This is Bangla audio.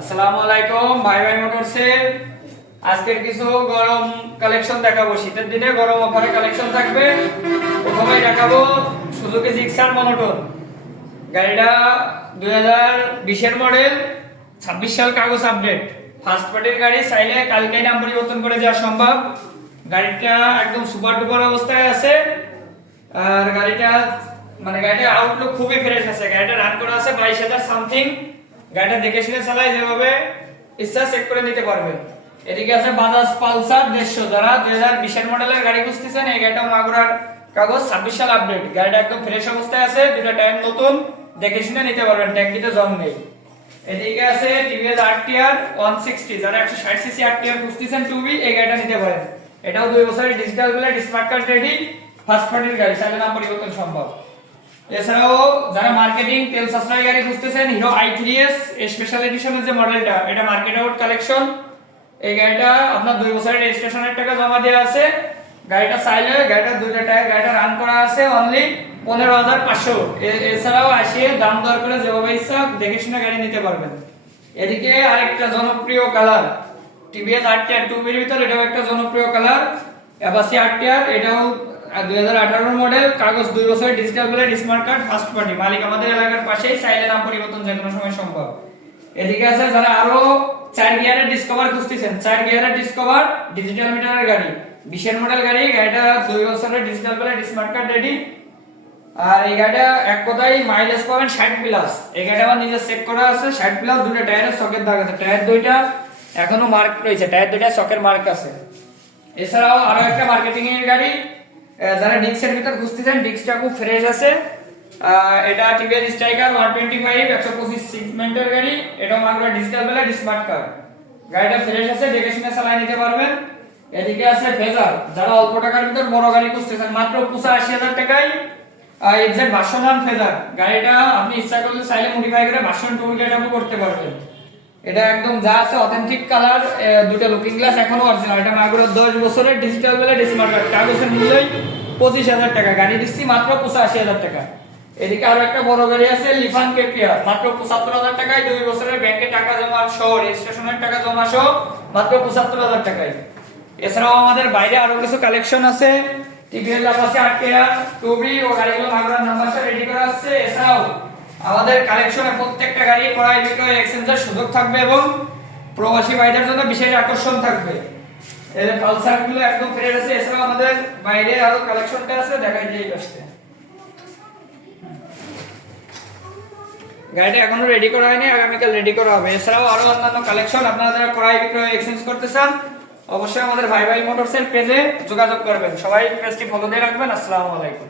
আসসালামু আলাইকুম ভাই ভাই মোটরসের আজকের কিছু গরম কালেকশন দেখাবো। শীতের দিনে গরম অফারে কালেকশন থাকবে। প্রথমে দেখাবো সুজুকি জিক্সার মনোটন। গাড়িটা 2020 এর মডেল, 26 সাল, কাগজ আপডেট, ফার্স্ট পার্টির গাড়ি। চাইলে কালকেই নাম পরিবর্তন করে যাওয়া সম্ভব। গাড়িটা একদম সুপার ডুপার অবস্থায় আছে। আর গাড়িটার আউটলুক খুবই ফ্রেশ আছে। গাড়িটা রান করা আছে 22,000 সামথিং। গাড়িটা দেখে শুনে চালাই, যেভাবে ইচ্ছা চেক করে নিতে পারবেন। এদিকে আছে বাজাজ পালসার 150, যারা 2020 এর মডেলের গাড়ি খুঁজতেছেন এই গাড়িটা মাগুরার কাগজ, 26 সাল আপডেট। গাড়িটা একদম ফ্রেশ অবস্থায় আছে, দুটো টায়ার নতুন, দেখে শুনে নিতে পারবেন, ট্যাঙ্কিতে জং নেই। এদিকে আছে টিভিএস আরটিআর 160, যারা 160 সিসি আরটিআর খুঁজতেছেন 2B, এই গাড়িটা নিতে পারেন। এটাও 2 বছরের digital plate, smart card ready, first পার্টির গাড়ি, চাইলে নাম পরিবর্তন সম্ভব। এছাড়াও যারা মার্কেটিং তেল সাশ্রয়ী গাড়ি খুঁজতেছেন, হিরো i3s স্পেশাল এডিশনের যে মডেলটা, এটা মার্কেট আউট কালেকশন। এই গাড়িটা আপনার 2 বছরের রেজিস্ট্রেশনের টাকা জমা দেওয়া আছে। গাড়িটা চাইলে গাড়িটার দুটো টায়ার, গাড়িটা রান করা আছে অনলি 15,500। এছাড়াও আসিয়ে দাম দর করে যেভাবে ইচ্ছা দেখে শুনে গাড়ি নিতে পারবেন। এদিকে আরেকটা জনপ্রিয় কালার টিভিএস আরটিআর 2B এর ভিতর, এটাও একটা জনপ্রিয় কালার, অ্যাপাচি আরটিআর। এটাও 2018 মডেল, কাগজ 2 বছরের, digital plate, smart card, first party, মালিক আমাদের এলাকার পাশেই, চাইলে নাম পরিবর্তন যে কোনো সময় সম্ভব। এদিকে আছে যারা আরো 4 গিয়ারের ডিসকভার খুঁজতেছেন, 4 গিয়ারের ডিসকভার ডিজিটাল মিটারের গাড়ি, 20 এর মডেল গাড়ি। গাড়িটা 2 বছরের, digital plate, smart card ready. আর এই গাড়িটা এক কথায় মাইলেজ পাবেন 60 প্লাস। এই গাড়িটা আমার নিজে চেক করা আছে, 60 প্লাস। দুটো টায়ারের সকের দাগ আছে, টায়ার দুইটা এখনো মার্ক রয়েছে, টায়ার দুইটা সকের মার্ক আছে। এছাড়াও আরো একটা মার্কেটিং এর গাড়ি, যারা ডিক্সের ভিতর খুঁজতেছেন, ডিক্সটা খুব ফ্রেশ আছে। এটা টিভিএস স্ট্রাইকার 125 125 সেগমেন্টের গাড়ি। এটা Magura digital plate, smart card. গাড়িটা ফ্রেশ আছে, দেখে শুনে চালাই নিতে পারবেন। এদিকে আছে ফেজার, যারা অল্প টাকার ভিতর বড় গাড়ি খুঁজতেছেন, মাত্র 85,000 টাকায় এক্সাক্ট ভার্সন 1 ফেজার। গাড়িটা আপনি ইচ্ছা করলে চাইলে মডিফাই করে ভার্সন 2 গাড়িটাও করতে পারবেন। এটা একদম যা আছে অথেন্টিক কালার, দুটো লুকিং গ্লাস এখনো অরিজিনাল। এটা মাগুরা 10 বছরের, ডিজিটাল প্লেট, স্মার্ট কার্ড। কাগজের মূল্যই 25,000 টাকা, গাড়ি দিচ্ছি মাত্র 85,000 টাকা। এদিকে আরো একটা বড় গাড়ি আছে লিফান কেপিয়া, মাত্র 75,000 টাকায়, 2 বছরের ব্যাংকে টাকা জমা সহ, রেজিস্ট্রেশনের টাকা জমা সহ, মাত্র 75,000 টাকায়। এছাড়াও আমাদের বাইরে আরো কিছু কালেকশন আছে, টিভিএস অ্যাপাচি আরটিআর 2B ও গাড়িগুলো মাগুরার নাম্বারটা রেডি করা আছে। এছাড়াও আমাদের কালেকশনে প্রত্যেকটা গাড়ি ক্রয় বিক্রয় এক্সচেঞ্জের সুযোগ থাকবে এবং প্রবাসী ভাইদের জন্য বিশেষ আকর্ষণ থাকবে। এই পালসার গুলো একদম ফ্রেশ আছে। এছাড়াও আমাদের বাইরে আরো কালেকশনটা আছে, দেখাই দিই আসতে। গাড়িটা এখনো রেডি করা হয়নি, আগামীকাল রেডি করা হবে। এছাড়াও আরো অন্যান্য কালেকশন, আপনারা যারা ক্রয় বিক্রয় এক্সচেঞ্জ করতে চান, অবশ্যই আমাদের ভাই ভাই মোটরসের পেজে যোগাযোগ করবেন। সবাই পেজটি ফলো দিয়ে রাখবেন। আসসালামু আলাইকুম।